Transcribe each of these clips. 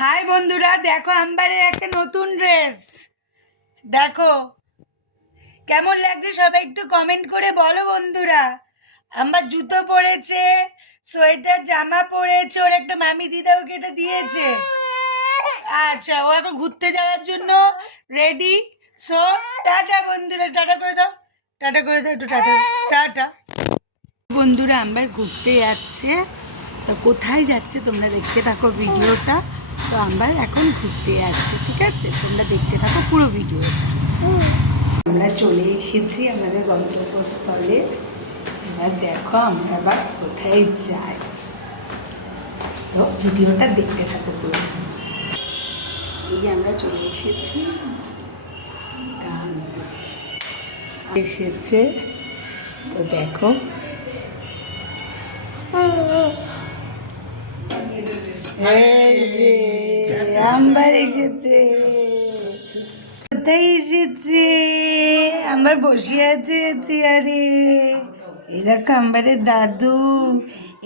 High বন্ধুরা, দেখো আম্বারের একটা নতুন ড্রেস। দেখো কেমন লাগছে, সবাই একটু কমেন্ট করে বলো বন্ধুরা। আম্বার জুতো পরেছে, সোয়েটার জামা পরেছে, ওর একটা মামি দিদা ওকে এটা দিয়েছে। আচ্ছা, ও এখন ঘুরতে যাওয়ার জন্য রেডি। সো টাটা বন্ধুরা, টাটা করে দাও, টাটা করে দাও, একটু টাটা টাটা। বন্ধুরা আম্বার ঘুরতে যাচ্ছে, তো কোথায় যাচ্ছে তোমরা দেখতে থাকো ভিডিওটা। তো আমরা এখন ঘুরতে যাচ্ছি, ঠিক আছে, তোমরা দেখতে থাকো পুরো ভিডিওটা। আমরা চলে এসেছি আমাদের গন্তব্যস্থলে। এবার দেখো আমরা আবার কোথায় যাই, তো ভিডিওটা দেখতে থাকো পুরো। এই আমরা চলে এসেছি, এসেছে তো দেখো আম্বার এসেছে। কোথায় এসেছে? আম্বার বসে আছে চেয়ারে। এই দেখো আম্বারের দাদু,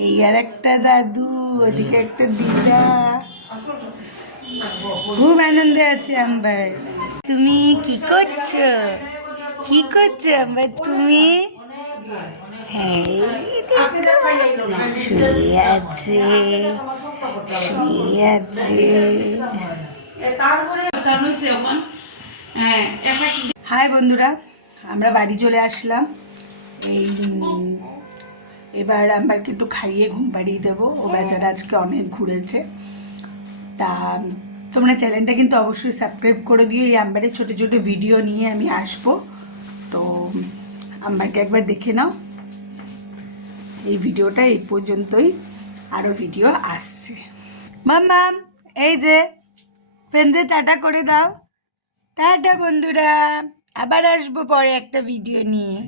এই আর একটা দাদু, ওদিকে একটা দিদা। খুব আনন্দে আছে আম্বার। তুমি কি করছো? কি করছো আম্বার তুমি? হ্যাঁ, শুয়ে আছে, শুয়ে আছে। হাই বন্ধুরা, আমরা বাড়ি চলে আসলাম। এই এবার আম্বারকে একটু খাইয়ে ঘুম পাড়িয়ে দেবো, ও বেচারা আজকে অনেক ঘুরেছে। তা তোমরা চ্যানেলটা কিন্তু অবশ্যই সাবস্ক্রাইব করে দিও। এই আম্বারের ছোটো ছোটো ভিডিও নিয়ে আমি আসবো, তো আম্বারকে একবার দেখে নাও। এই ভিডিওটা এই পর্যন্তই, আরও ভিডিও আসছে। মাম্মাম, এই যে ফ্রেন্ডদের টাটা করে দাও। টাটা বন্ধুরা, আবার আসবো পরে একটা ভিডিও নিয়ে।